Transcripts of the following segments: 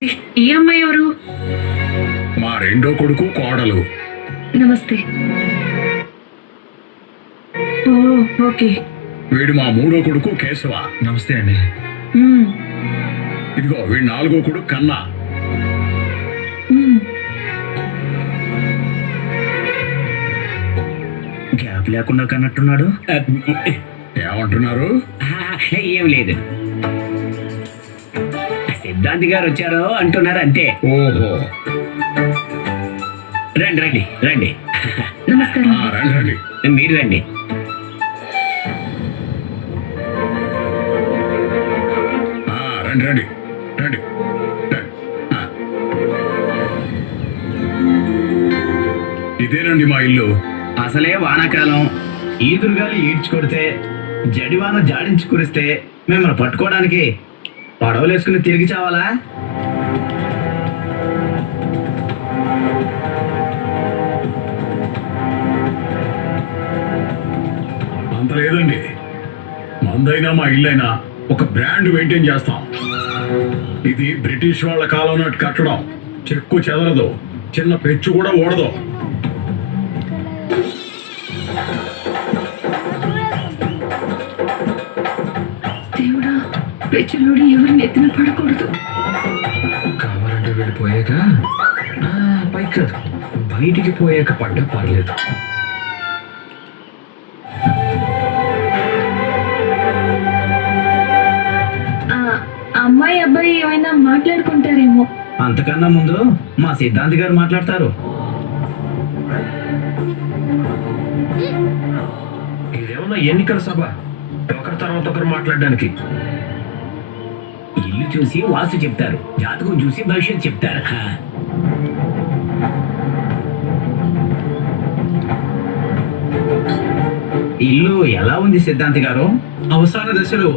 ఈ అమ్మాయి ఎవరు? మా రెండో కొడుకు కోడలు. నమస్తే. ఓ ఓకే. వీడు మా మూడో కొడుకు కేశవ. నమస్తే అండి. ఇదిగో వీడు నాలుగో కొడుకు కన్నా. గ్యాప్ లేకుండా కన్నట్టున్నాడు. ఏమంటున్నారు? ఏం లేదు, సిద్ధాంతి గారు వచ్చారు అంటున్నారు అంతే. ఓహో, రండి రండి రండి. నమస్కారం. రండి రండి. మీరు రండి. రండి రండి రండి. ఇదేనండి మా ఇల్లు. అసలే వానాకాలం, ఈదురుగాలి ఈడ్చి కొడితే, జడివాన జాడించి కురిస్తే మిమ్మల్ని పట్టుకోవడానికి పడవలు వేసుకుని తిరిగి చావాలా? అంత లేదండి. మందైనా మా ఇల్లైనా ఒక బ్రాండ్ మెయింటైన్ చేస్తాం. ఇది బ్రిటిష్ వాళ్ళ కాలం నాటి కట్టడం. చెక్కు చెదరదు, చిన్న పెచ్చు కూడా ఓడదు. దేవుడా, పెచ్చులోడి ఎవరిని ఎత్తిన పడకూడదు. కావాలంటే వెళ్ళిపోయాక పైకి కాదు, బయటికి పోయాక పడ్డా పర్లేదు. అమ్మాయి అబ్బాయి ఏమైనా మాట్లాడుకుంటారేమో. అంతకన్నా ముందు మా సిద్ధాంతి గారు మాట్లాడతారు. ఇదేమన్నా ఎన్నికల సభ, ఒకరి తర్వాత ఒకరు మాట్లాడడానికి? ఇల్లు చూసి వాసు చెప్తారు, జాతకం చూసి భవిష్యత్తు చెప్తారు. ఇల్లు ఎలా ఉంది సిద్ధాంతి గారు? అవసాన దశలో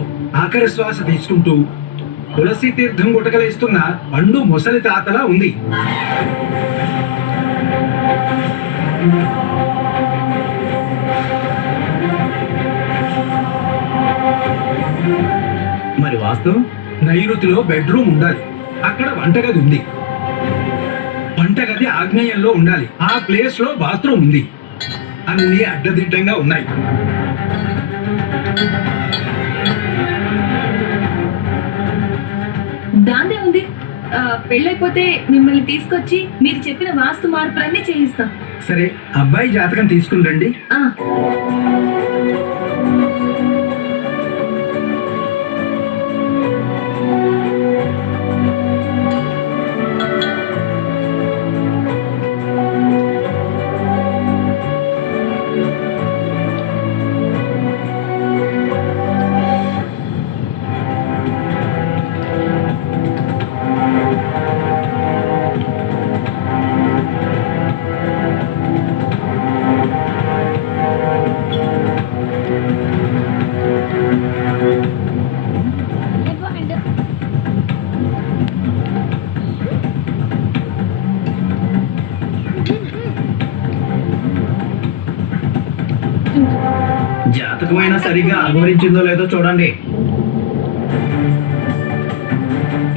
ఆఖరి శ్వాస తీసుకుంటూ తులసి తీర్థం గుటకలేస్తున్న పండు ముసలి తాతలా ఉంది. మరి వాస్తు? నైరుతిలో బెడ్రూమ్ ఉండాలి, అక్కడ వంటగది ఉంది. వంటగది ఆగ్నేయంలో ఉండాలి, ఆ ప్లేస్ లో బాత్రూమ్ ఉంది. అన్ని అడ్డదిడ్డంగా ఉన్నాయి. దాందే ఉంది. పెళ్ళైపోతే మిమ్మల్ని తీసుకొచ్చి మీరు చెప్పిన వాస్తు మార్పులన్నీ చేయిస్తాం. సరే, అబ్బాయి జాతకం తీసుకుని రండి. జాతకమైనా సరిగా అఘోరించిందో లేదో చూడండి.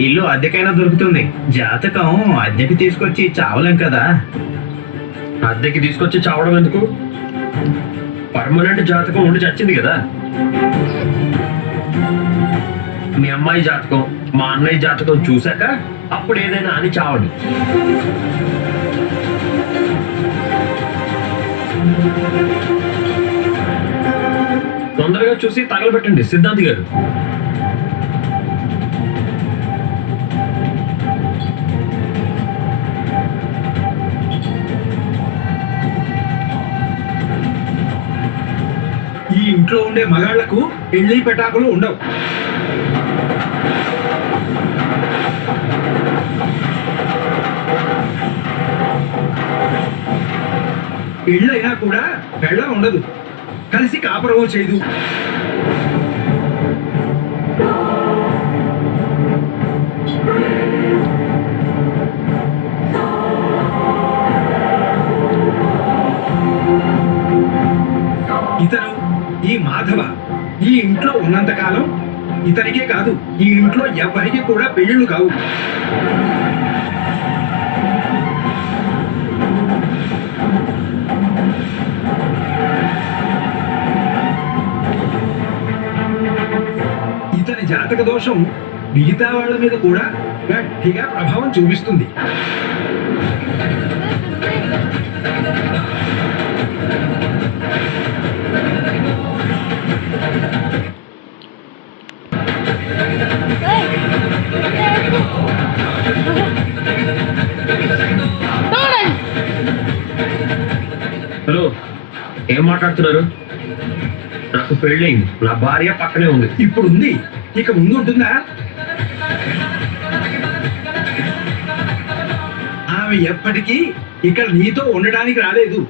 ఇల్లు అద్దెకైనా దొరుకుతుంది, జాతకం అద్దెకి తీసుకొచ్చి చావలేం కదా. అద్దెకి తీసుకొచ్చి చావడం ఎందుకు? పర్మనెంట్ జాతకం ఉండి చచ్చింది కదా. మీ అమ్మాయి జాతకం, మా అన్నయ్య జాతకం చూశాక అప్పుడు ఏదైనా అని చావండి. తొందరగా చూసి తగలబెట్టండి సిద్ధాంతి గారు. ఈ ఇంట్లో ఉండే మగాళ్లకు పెళ్లి పెటాకులు ఉండవు. పెళ్ళైనా కూడా పెళ్ళ ఉండదు, కలిసి కాపురమో చేయదు. ఇతను ఈ మాధవ ఈ ఇంట్లో ఉన్నంతకాలం ఇతనికే కాదు, ఈ ఇంట్లో ఎవరికి కూడా పెళ్లిళ్ళు కావు. జాతక దోషం మిగతా వాళ్ళ మీద కూడా గట్టిగా ప్రభావం చూపిస్తుంది. హలో, ఏం మాట్లాడుతున్నారు? నాకు పెళ్ళైంది, నా భార్య పక్కనే ఉంది. ఇప్పుడు ఉంది, ఇక ముందు ఉంటుందా? ఆమె ఎప్పటికీ ఇక్కడ నీతో ఉండడానికి రాలేదు.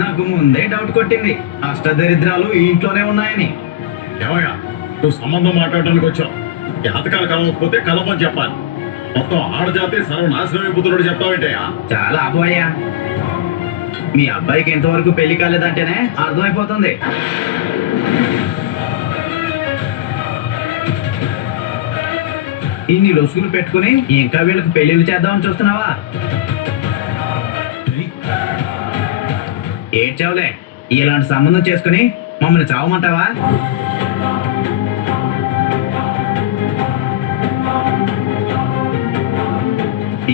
నాకు ముందే డౌట్ కొట్టింది, అష్టదరిద్రాలు ఈ ఇంట్లోనే ఉన్నాయని. ఏమయ్యా, నువ్వు సంబంధం మాట్లాడడానికి వచ్చావు. జాతకాలు కలవకపోతే కలవని చెప్పాలి. మొత్తం ఆడజాతే సర్వనాశనం అయిపోతున్నాడు చెప్తావేంటయ్యా? చాలా ఆపోయా, మీ అబ్బాయికి ఎంతవరకు పెళ్లి కాలేదంటేనే అర్థమైపోతుంది. ఇన్ని లొసుగులు పెట్టుకుని ఇంకా వీళ్ళకి పెళ్లిళ్ళు చేద్దామని చూస్తున్నావా? ఏడ్చావులే, ఇలాంటి సంబంధం చేసుకుని మమ్మల్ని చావమంటావా?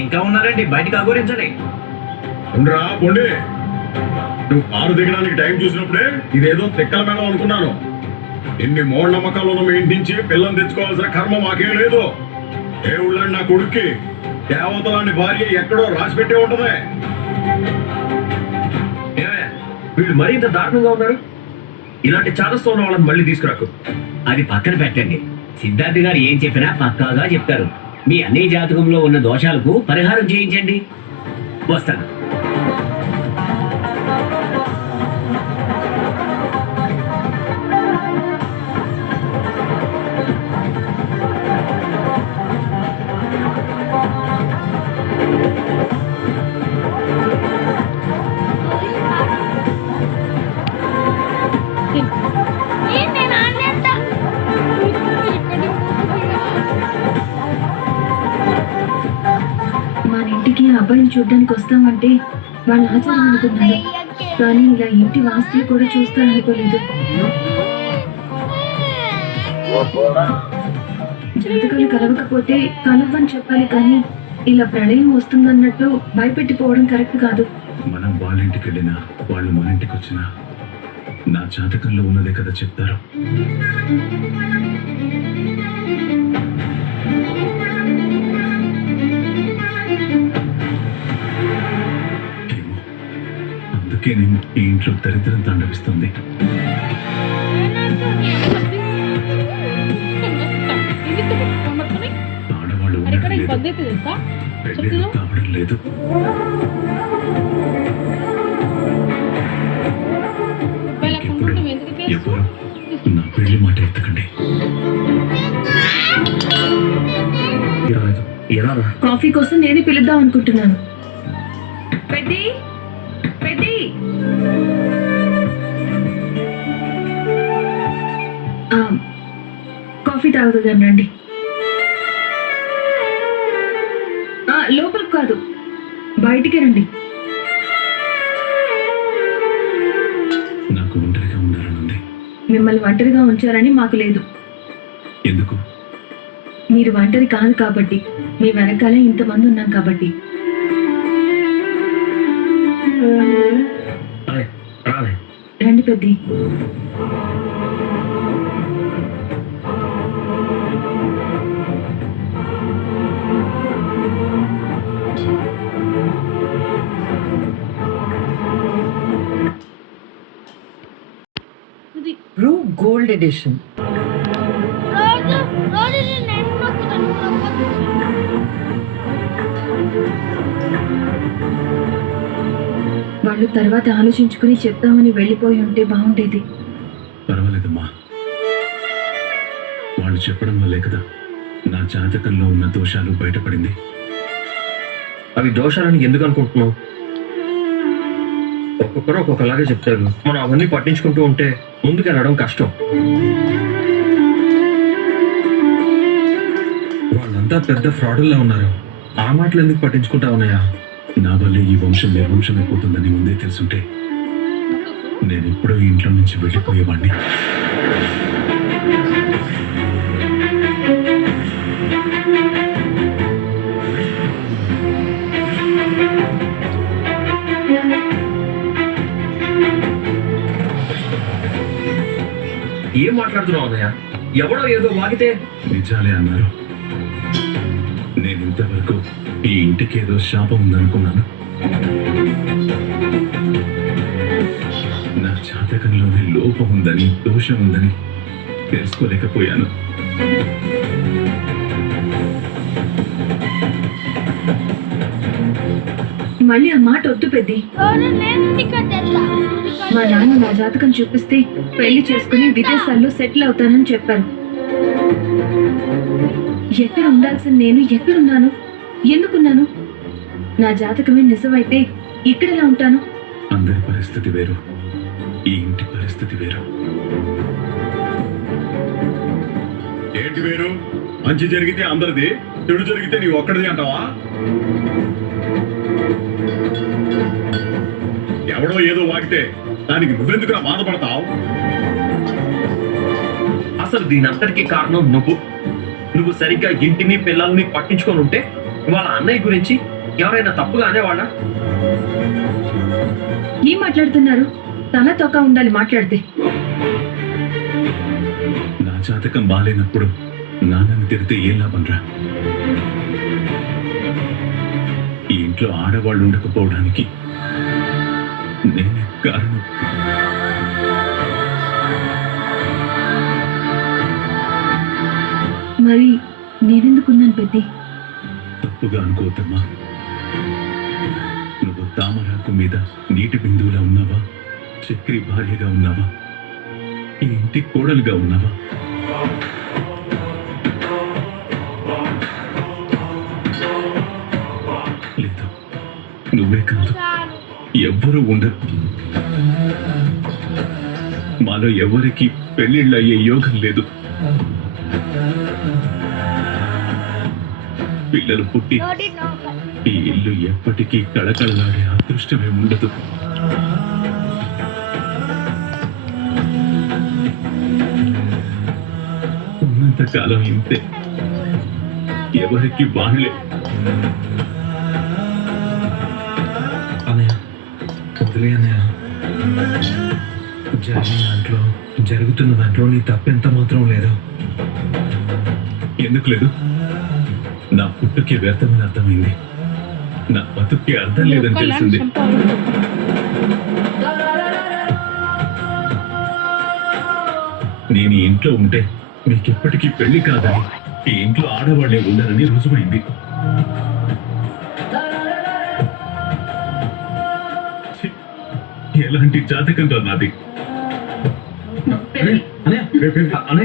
ఇంకా ఉన్నారండి, బయటికి అఘోరించండి. ఉండరా పొండి, నువ్వు కారు దిగడానికి టైం చూసినప్పుడే ఇదేదో తిక్కల మేళం అనుకున్నాను. ఇన్ని మూఢనమ్మకాలు ఉన్న మీ ఇంటి నుంచి పిల్లని తెచ్చుకోవాల్సిన కర్మ మాకేం లేదు. దేవుళ్ళని నా కొడుక్కి దేవతలాంటి భార్య ఎక్కడో రాసి పెట్టే ఉంటదే. ఏమయ్యా, వీళ్ళు మరీ ఇంత దారుణంగా ఉన్నారు. ఇలాంటి చాదస్తో ఉన్న వాళ్ళని మళ్ళీ తీసుకురాకు. అది పక్కన పెట్టండి. సిద్ధార్థ్ గారు ఏం చెప్పినా పక్కాగా చెప్తారు. మీ అన్ని జాతకంలో ఉన్న దోషాలకు పరిహారం చేయించండి. వస్తాను. మన ఇంటికి అబ్బాయిని చూడ్డానికి వస్తామంటే వాళ్ళ ఆచారం అనుకున్నాను, కానీ ఇలా ఇంటి వాస్తులు కూడా చూస్తాననుకోలేదు. జాతకాలు కలవకపోతే కలవని చెప్పాలి, కానీ ఇలా ప్రళయం వస్తుందన్నట్టు భయపెట్టిపోవడం కరెక్ట్ కాదు. మనం వాళ్ళ ఇంటికి వెళ్ళినా వాళ్ళు మన ఇంటికి వచ్చినా నా జాతకంలో ఉన్నదే కదా చెప్తారు. ఏమో, అందుకే నేను ఈ ఇంట్లో దరిద్రం తాండవిస్తుంది. ఆడవాళ్ళు ఉండడం లేదు, పెళ్ళి కావడం లేదు. ఇంకెప్పుడు ఎవరు నా పెళ్లి మాట ఎత్తకండి. ఎలా రా? కాఫీ కోసం నేనే పిలుద్దాం అనుకుంటున్నాను. పెద్ది పెద్ది, కాఫీ తాగుతుందని రండి. లోపలికి కాదు, బయటికి రండి. నాకు ఒంటరిగా ఉండాలనుంది. మిమ్మల్ని ఒంటరిగా ఉంచారని మాకు లేదు. ఎందుకు? మీరు ఒంటరి కాదు కాబట్టి, మీ వెనకాలే ఇంతమంది ఉన్నాం కాబట్టి. అరే, రాలే. రండి పెద్ది. Blue Gold Edition. వాళ్ళు తర్వాత ఆలోచించుకుని చెప్తామని వెళ్ళిపోయి ఉంటే బాగుండేది. పర్వాలేదమ్మా, వాళ్ళు చెప్పడం వల్లే కదా నా జాతకంలో ఉన్న దోషాలు బయటపడింది. అవి దోషాలని ఎందుకు అనుకుంటున్నావు? ఒక్కొక్కరు ఒక్కొక్కలాగే చెప్తారు. మనం అవన్నీ పట్టించుకుంటూ ఉంటే ముందుకు వెళ్ళడం కష్టం. వాళ్ళంతా పెద్ద ఫ్రాడుల్లో ఉన్నారు. ఆ మాటలు ఎందుకు పట్టించుకుంటా ఉన్నాయా? నా వల్లే ఈ వంశం నిర్వంశం అయిపోతుందని ముందే తెలుసుంటే నేను ఎప్పుడో ఈ ఇంట్లో నుంచి వెళ్ళిపోయేవాడిని. ఏం మాట్లాడుతున్నావు అన్నయ్య? ఎవడో ఏదో వాగితే నిజాలే అన్నారు. నేను ఇంతవరకు ఈ ఇంటికి ఏదో శాపం ఉందనుకున్నాను. నా జాతకంలోనే లోపం ఉందని, దోషం ఉందని తెలుసుకోలేకపోయాను. మళ్ళీ ఆ మాట వద్దు పెద్ది. మా నాన్న నా జాతకం చూపిస్తే పెళ్లి చేసుకుని విదేశాల్లో సెటిల్ అవుతానని చెప్పారు. ఎక్కడ ఉండాల్సిన నేను ఎక్కడున్నాను? ఎందుకున్నాను? నా జాతకమే నిజమైతే ఇక్కడెలా ఉంటాను? అందరి పరిస్థితి వేరు, ఈ ఇంటి పరిస్థితి వేరు. ఏంటి వేరు? మంచి జరిగితే అందరిది, చెడు జరిగితే నీవు ఒక్కడిది అంటావా? ఎవడో ఏదో వాగితే దానికి నువ్వెందుకు బాధపడతావు? అసలు దీనంతటికీ కారణం నువ్వు సరిగ్గా ఇంటిని పిల్లల్ని పట్టించుకొని ఉంటే వాళ్ళ అన్నయ్య గురించి ఎవరైనా తప్పుగా అనేవాళ్ళ? ఏం మాట్లాడుతున్నారు? తల తోక ఉండాలి మాట్లాడితే. నా జాతకం బాలేనప్పుడు నాన్నని తిరిగితే ఏం లాభంరా? ఈ ఇంట్లో ఆడవాళ్ళు ఉండకపోవడానికి నేనే కారణం. మరి నేనెందుకున్నాను పెద్ది? తప్పుగా అనుకోవద్దమ్మా. నువ్వు తామరాకు మీద నీటి బిందువులా ఉన్నావా, చక్రి భార్యగా ఉన్నావా, ఈ ఇంటి కోడలుగా ఉన్నావా? లేదు, నువ్వే కాదు, ఎవ్వరూ ఉండరు. మాలో ఎవరికి పెళ్లిళ్ళు అయ్యే యోగం లేదు. పిల్లలు పుట్టి ఈ ఇల్లు ఎప్పటికీ కళకళలాడే అదృష్టమే ఉండదు. ఉన్నంతకాలం ఇంతే, ఎవరికి బాగులే. అన్నయ్య వదిలే అన్నయ్య. జరిగిన దాంట్లో జరుగుతున్న దాంట్లో నీ తప్పెంత మాత్రం లేదు. ఎందుకు లేదు? నా పుట్టుకి వ్యర్థమని అర్థమైంది, నా బతుక్కి అర్థం లేదని తెలిసింది. నేను ఈ ఇంట్లో ఉంటే మీకెప్పటికీ పెళ్లి కాదని, ఈ ఇంట్లో ఆడవాళ్లే ఉండరని రుజువైంది. ఛీ, ఎలాంటి జాతకం రా నాది? అనే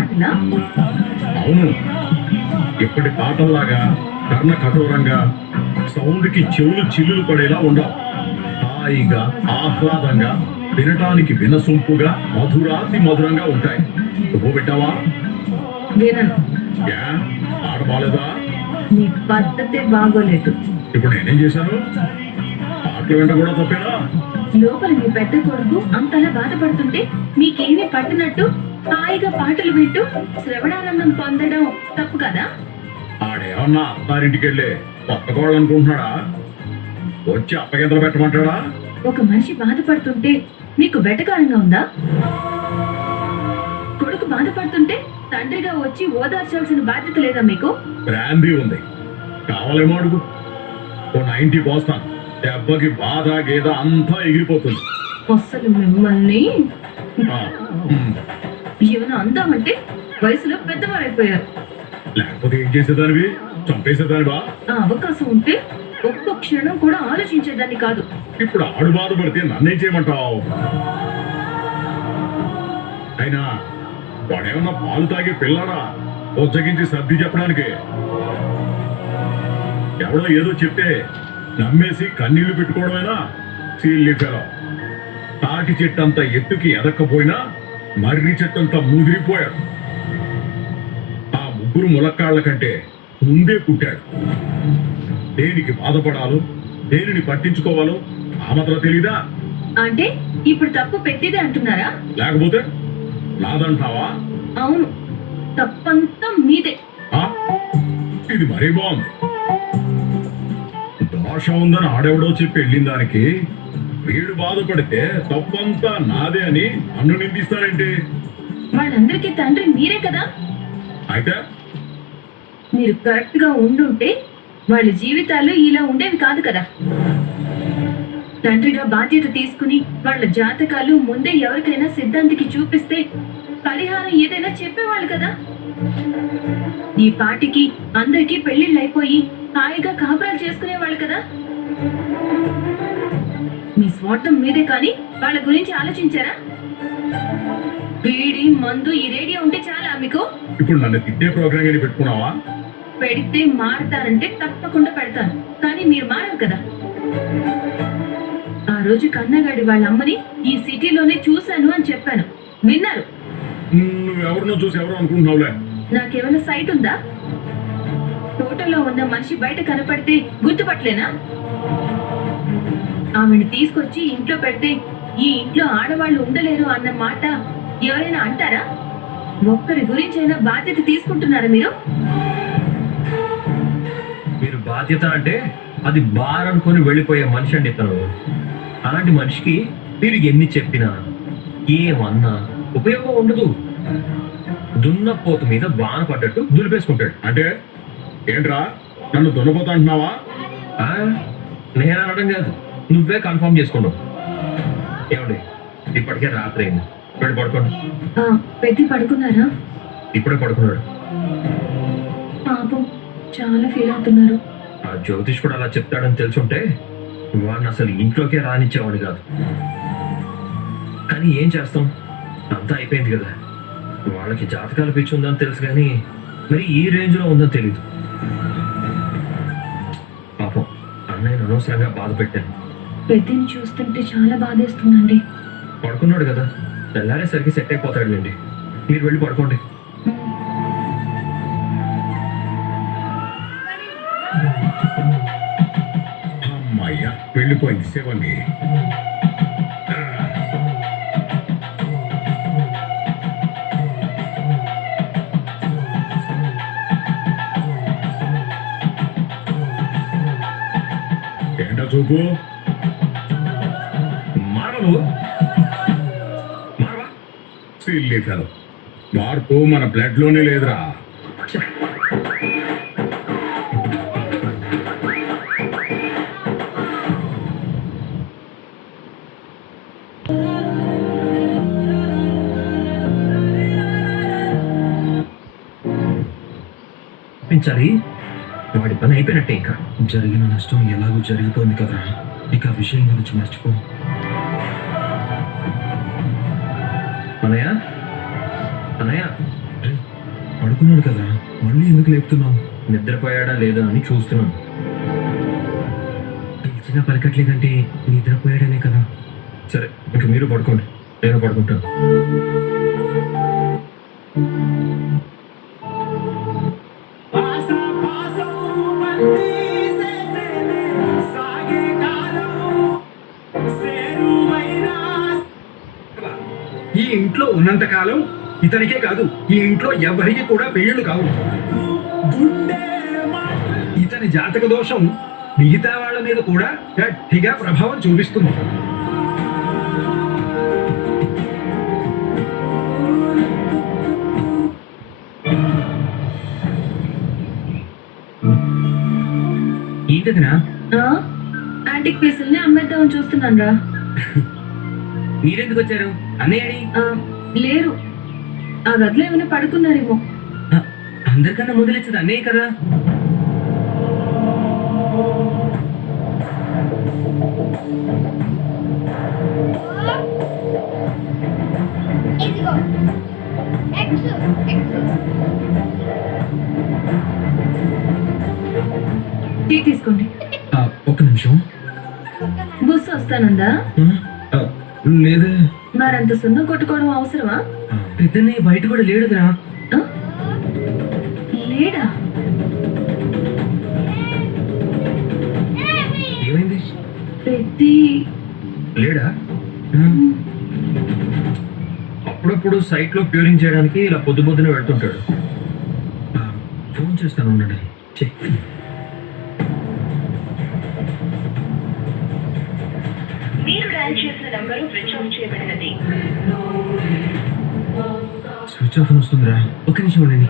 అట్లా అవును, ఇప్పటి పాటల్లాగా కర్ణ కఠోరంగా సౌండ్కి చెవులు చిల్లులు పడేలా ఉండవు. హాయిగా, ఆహ్లాదంగా, వినటానికి వినసొంపుగా, మధురాతి మధురంగా ఉంటాయి. నువ్వు వింటావా? వినను. యా, ఆడ బాలేదా? నీ పద్ధతే బాగోలేదు. ఇప్పుడు నేనేం చేశాను? పాటలు వింట కూడా తప్పేనా? లోపల మీ పెద్ద కొడుకు అంతలా బాధపడుతుంటే మీకేమీ పట్టినట్టు హాయిగా పాటలు వింటూ శ్రవణానందం పొందడం తప్పు కదా? ఆడేమన్నా అత్తారింటికి వెళ్ళే కొత్త కోళ్ళు అనుకుంటున్నాడా? వచ్చి అప్పగింతలు పెట్టమంటాడా? ఒక మనిషి బాధపడుతుంటే మీకు వెటకారంగా ఉందా? కొడుకు బాధపడుతుంటే తండ్రిగా వచ్చి ఓదార్చాల్సిన బాధ్యత లేదా మీకు? బ్రాందీ ఉంది, కావాలేమో అడుగు. ఓ 90 పోస్తాను, దెబ్బకి బాధ గేద అంతా ఎగిరిపోతుంది. అస్సలు మిమ్మల్ని ఆ, ఉమ్. ఏమైనా అందామంటే వయసులో పెద్దవారైపోయారు. లేకపోతే ఏం చేసేదానివి? చంపేసేదానివా? ఆ అవకాశం ఉంటే ఒక్క క్షణం కూడా ఆలోచించేదాన్ని కాదు. ఇప్పుడు ఆడు బాధపడితే నన్నేం చేయమంటావు? అయినా వాడేమన్నా పాలు తాగే పిల్లాడా? ఉచ్చగించి సర్ది చెప్పడానికి. ఎవడో ఏదో చెప్తే నమ్మేసి కన్నీళ్లు పెట్టుకోవడమేనా? సీల్లి ఫెలో. తాటి చెట్టంత ఎత్తుకి ఎదక్కపోయినా మర్రి చెట్టంతా ముదిరిపోయాడు. ఆ ముగ్గురు ములక్కాళ్ల కంటే ముందే పుట్టాడు. దేనికి బాధపడాలో, దేనిని పట్టించుకోవాలో ఆ మాత్రం తెలీదా? అంటే ఇప్పుడు తప్పు పెట్టిదే అంటున్నారా? లేకపోతే నాదంటావా? అవును, తప్పంతా మీదే. ఆ? ఇది మరీ బాగుంది. దోషం ఉందని ఆడెవడో చెప్పి వెళ్ళిన దానికి వీడు బాధపడితే తప్పంతా నాదే అని నన్ను నిందిస్తాడంటే? వాళ్ళందరికీ తండ్రి మీరే కదా. అయితే మీరు కరెక్ట్ గా ఉండుంటే వాళ్ళ జీవితాలు ఇలా ఉండేవి కాదు కదా. తండ్రిగా బాధ్యత తీసుకుని వాళ్ళ జాతకాలు ముందే ఎవరికైనా సిద్ధాంతికి చూపిస్తే పరిహారం ఏదైనా చెప్పేవాళ్ళు కదా. ఈ పాటికి అందరికీ పెళ్లిళ్ళు అయిపోయి హాయిగా కాపురాలు చేసుకునేవాళ్ళు కదా. మీ స్వార్థం మీదే కానీ వాళ్ళ గురించి ఆలోచించారా? వీడి మందు ఈ రేడియో ఉంటే చాలా మీకు. ఇప్పుడు నన్ను తిట్టే ప్రోగ్రామ్ అని పెట్టుకున్నావా? పెడితే మారుతానంటే తప్పకుండా పెడతాను, కానీ మీరు మారరు కదా. ఆ రోజు కన్నగాడి వాళ్ళ అమ్మని ఈ సిటీలోనే చూశాను అని చెప్పాను, విన్నారు. నువ్వెవరినో చూసి ఎవరో అనుకుంటున్నావులే. నాకేమైనా సైట్ ఉందా? తోటలో ఉన్న మనిషి బయట కనపడితే గుర్తుపట్టలేనా? ఆమెను తీసుకొచ్చి ఇంట్లో పెడితే ఈ ఇంట్లో ఆడవాళ్ళు ఉండలేరు అన్న మాట ఎవరైనా అంటారా? ఒక్కరి గురించైనా బాధ్యత తీసుకుంటున్నారా మీరు? మీరు బాధ్యత అంటే అది బార్ అనుకొని వెళ్ళిపోయే మనిషి అండి ఇతను. అలాంటి మనిషికి మీరు ఎన్ని చెప్పినా ఏమన్నా ఉపయోగం ఉండదు. దున్నపోతు మీద బాన పడ్డట్టు దులిపేసుకుంటాడు. అంటే ఏంట్రా, నన్ను దున్నపోతా అంటున్నావా? ఆ, నేను అనడం కాదు, నువ్వే కన్ఫర్మ్ చేసుకున్నావు. ఏమండి, ఇప్పటికే రాత్రి అయింది, వెళ్ళి పడుకోండి. పెద్ద పడుకున్నారా? ఇప్పుడే పడుకున్నాడు. పాపం చాలా ఫీల్ అవుతున్నారు. ఆ జ్యోతిష్ కూడా అలా చెప్తాడని తెలుసుంటే వాడిని అసలు ఇంట్లోకే రానిచ్చేవాడు కాదు. కానీ ఏం చేస్తాం, అంతా అయిపోయింది కదా. వాళ్ళకి జాతకాలు పిచ్చి ఉందని తెలుసు కానీ మరి ఈ రేంజ్లో ఉందని తెలీదు. పాపం అన్నయ్యను అనవసరంగా బాధ పెట్టాను. పెద్దని చూస్తుంటే చాలా బాధేస్తుందండి. పడుకున్నాడు కదా, తెల్లారేసరికి సెట్ అయిపోతాడు అండి. మీరు వెళ్ళి పడుకోండి. అమ్మయ్యా, వెళ్ళిపోయింది శివని. ఏంటో చూపు. మారవు మారవా? Silly fellow. మార్పు మన బ్లడ్ లోనే లేదురా. పెంచాలి, వాడి పని అయిపోయినట్టే. ఇంకా జరిగిన నష్టం ఎలాగో జరిగిపోయింది కదరా, ఇక ఆ విషయం గురించి మర్చిపో. అన్నయ్య, అన్నయ్య రే, పడుకున్నాడు కదరా, మళ్ళీ ఎందుకు లేపుతున్నావు? నిద్రపోయాడా లేదా అని చూస్తున్నాను. పిలిచిన పలకట్లేదంటే నిద్రపోయాడనే కదా. సరే, ఇంక మీరు పడుకోండి, నేను పడుకుంటాను. ఈ ఇంట్లో ఉన్నంత కాలం ఇతనికే కాదు, ఈ ఇంట్లో ఎవరికి కూడా పెళ్లిళ్ళు కావు. ఇతని జాతక దోషం మిగతా వాళ్ళ మీద కూడా గట్టిగా ప్రభావం చూపిస్తుంది. ఏంటదినా? యాంటిక్ పీసుల్ని అమ్మేద్దామని చూస్తున్నాను రా. మీరెందుకు వచ్చారు? అన్నయ్యడి లేరు, ఆ గదిలో ఏమైనా పడుకున్నారేమో. అందరికన్నా ముందులేచ్చదు అన్నయ్య కదా. ఇదిగో ఎక్స్ టీ తీసుకోండి. ఒక్క నిమిషం. బుస్సు వస్తానుందా? లేదే. మరంత సున్నం కొట్టుకోవడం అవసరమా? పెద్దనే బయట కూడా లేడురా. ఆ? లేడా? ఏమైంది? పెద్ది లేడా? అప్పుడప్పుడు సైట్ లో ప్యూరింగ్ చేయడానికి ఇలా పొద్దు పొద్దునే వెళ్తుంటాడు. ఫోన్ చేస్తాను ఉండండి. మీరు డయల్ చేసిన నంబరు స్విచ్ ఆఫ్ చేయబడినది. స్విచ్ ఆఫ్ వస్తుందిరా. ఒక నిమిషం ఉండండి.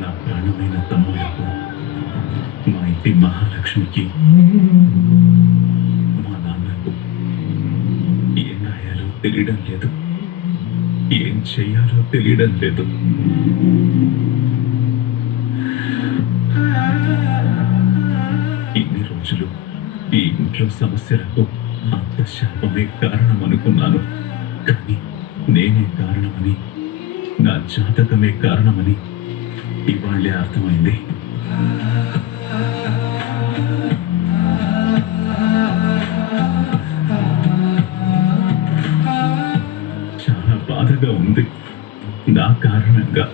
నా ప్రాణమైన తమ్ముళ్లకు, మా ఇంటి మహాలక్ష్మికి, మా నాన్నకు ఏం రాయాలో తెలియడం లేదు, ఏం చెయ్యాలో తెలియడం లేదు. ఇన్ని రోజులు ఈ ఇంట్లో సమస్యలకు అంతఃశాపమే కారణం అనుకున్నాను. కానీ నేనే కారణమని, నా జాతకమే కారణమని ఇవాళ్ళే అర్థమైంది. చాలా బాధగా ఉంది. నా కారణంగా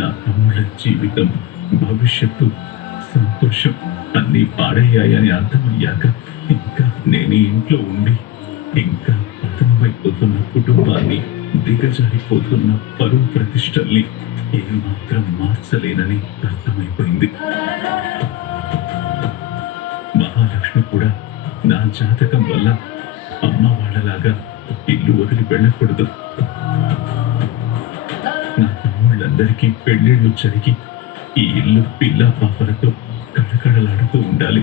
నా తమ్ముళ్ళ జీవితం, భవిష్యత్తు, సంతోషం అన్నీ పాడయ్యాయని అర్థమయ్యాక ఇంకా నేను ఈ ఇంట్లో ఉండి ఇంకా పతనమైపోతున్న కుటుంబాన్ని, దిగజారిపోతున్న పరువు ప్రతిష్టల్ని ఏమాత్రం మార్చలేనని అర్థమైపోయింది. మహాలక్ష్మి కూడా నా జాతకం వల్ల అమ్మ వాళ్ళలాగా ఇల్లు వదిలి వెళ్ళకూడదు. నా తమ్ముళ్ళందరికీ పెళ్ళిళ్ళు జరిగి ఈ ఇల్లు పిల్ల పాపలతో కళకళలాడుతూ ఉండాలి.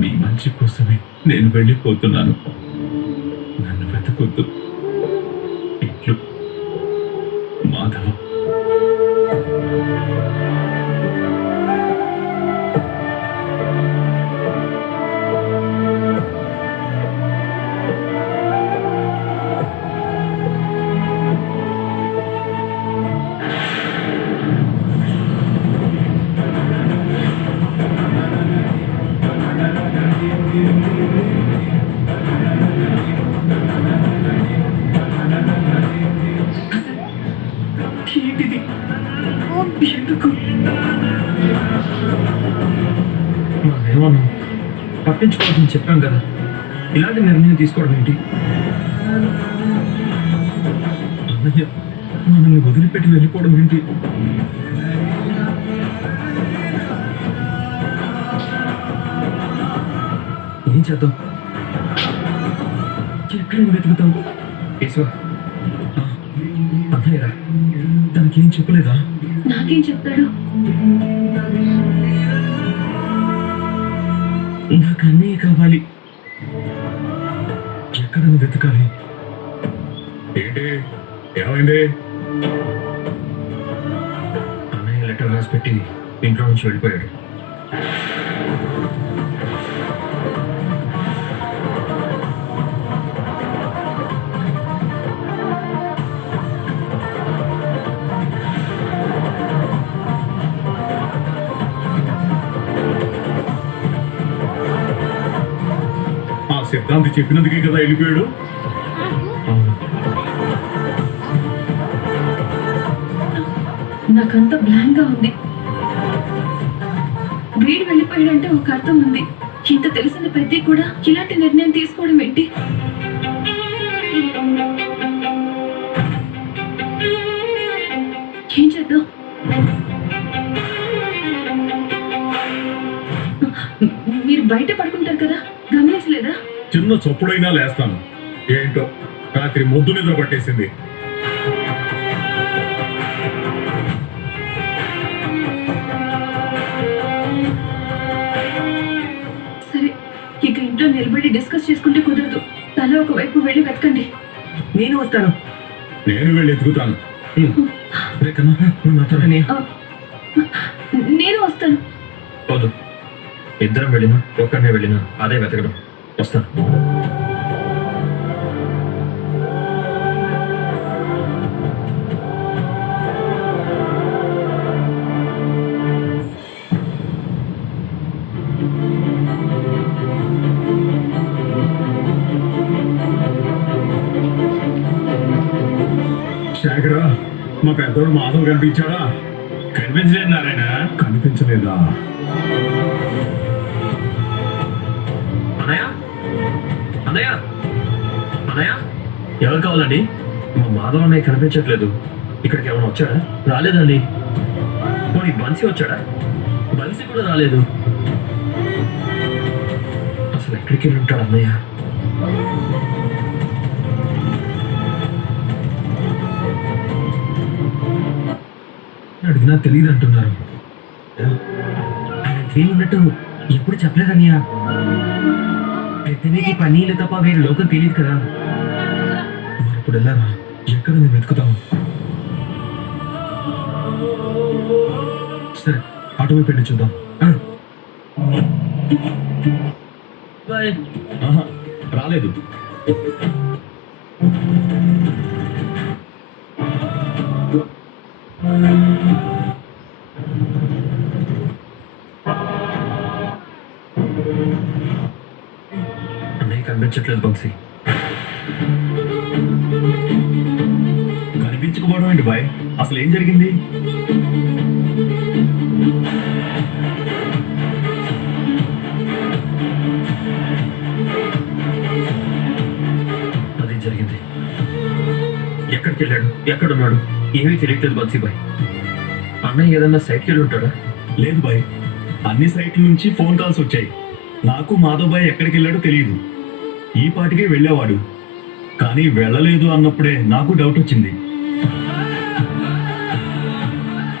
మీ మంచి కోసమే నేను వెళ్ళిపోతున్నాను. నన్ను వెతకొద్దు. ఇట్లు మాధవ. ఏంటిది? ఎందుకు? ఏమన్నా పట్టించుకోవాలని చెప్పాం కదా, ఇలాంటి నిర్ణయం తీసుకోవడం ఏంటి? అన్నయ్య మనల్ని వదిలిపెట్టి వెళ్ళిపోవడం ఏంటి? ఏం చేద్దాం? ఎక్కడైనా వెతుకుతాం. కేశవ, అన్నయ్య తనకేం చెప్పలేదా? నాకేం చెప్తాడు? నాకు అన్నయ్య కావాలి. ఎక్కడైనా వెతకాలి. ఏంటి? ఏమైంది? అన్నయ్య లెటర్ రాసి పెట్టి ఇంట్లో నుంచి వెళ్ళిపోయాడు. సిద్ధాంతి చెప్పినందుకే కదా వెళ్ళిపోయాడు. నాకంతా బ్లాంక్ గా ఉంది. వీడు వెళ్ళిపోయాడంటే ఒక అర్థం ఉంది. ఇంత తెలిసిన పెద్ద కూడా ఇలాంటి నిర్ణయం తీసుకోవడం ఏంటి? బయట పడుకుంటారు కదా, గమనించలేదా? చిన్న చొప్పుడైనా లేస్తాను. ఏంటో రాత్రి ముద్దు నిద్ర పట్టేసింది. సరే, ఇక ఇంట్లో నిలబడి డిస్కస్ చేసుకుంటే కుదరదు. తల ఒకవైపు వెళ్ళి వెతకండి. నేను వస్తాను. నేను వెళ్ళి ఎదుగుతాను. రే కన్నా, నువ్వు నాతో రాని. ఆ, నేను వస్తాను. వద్దు, ఇద్దరం వెళ్ళినా ఒక్కడనే వెళ్ళినా అదే వెతకడం. వస్తాను. శేఖరా, మా పెద్దోడు మాధవ్ కనిపించాడా? కనిపించలేదు నారాయణ. కనిపించలేదా? అన్నయ్య, అన్నయ్య, అన్నయ్య, ఎవరు కావాలండి? మా మాధవ్ అన్నయ్య కనిపించట్లేదు. ఇక్కడికి ఏమైనా వచ్చాడా? రాలేదండి. పోనీ బన్సీ వచ్చాడా? బన్సీ కూడా రాలేదు. అసలు ఎక్కడికి వెళ్ళి ఉంటాడు అన్నయ్య? అడిగినా తెలియదు అంటున్నారు. ఆయన డ్రీమ్ ఉన్నట్టు ఎప్పుడు చెప్పలేదన్నయ్య. పెద్దనికి పన్నీళ్ళు తప్ప వేరే లోకం తెలియదు కదా. మరి ఇప్పుడు వెళ్ళారా? ఎక్కడ నేను వెతుకుతాం? సరే, అటువైపు వెళ్ళి చూద్దాం. బాయ్. ఆహా, రాలేదు. అన్నయ్య కనిపించట్లేదు బన్సీ. కనిపించకపోవడం ఏంటి బాయ్? అసలు ఏం జరిగింది? అదే జరిగింది. ఎక్కడికి వెళ్ళాడు, ఎక్కడున్నాడు ఏమీ తెలియట్లేదు బన్సీ బాయ్. అన్నయ్య ఏదన్నా సైట్కి వెళ్ళి ఉంటాడా? లేదు బాయ్, అన్ని సైట్ల నుంచి ఫోన్ కాల్స్ వచ్చాయి. నాకు మాధవ్ బాయ్ ఎక్కడికి వెళ్ళాడో తెలియదు. ఈ పాటికే వెళ్ళేవాడు, కానీ వెళ్ళలేదు అన్నప్పుడే నాకు డౌట్ వచ్చింది.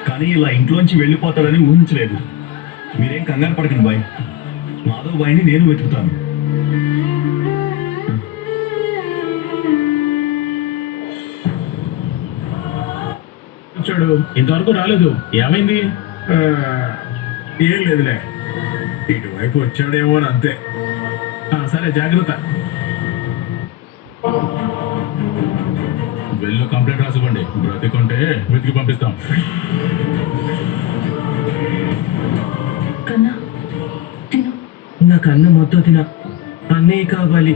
కానీ ఇలా ఇంట్లోంచి వెళ్ళిపోతాడని ఊహించలేదు. మీరేం కంగారు పడకండి బాయ్, మాధవ్ బాయ్ని నేను వెతుకుతాను. వచ్చాడు, ఇంతవరకు రాలేదు. ఏమైంది? ఏం లేదులే, ఇటువైపు వచ్చాడేమో అని అంతే. సరే, జాగ్రత్త. వెళ్ళు, కంప్లైంట్ రాసివ్వండి. బ్రతికుంటే వెతికి పంపిస్తాం. కన్నా తిను. నాకు అన్నం మొత్తం తిన. అన్నయ్య కావాలి.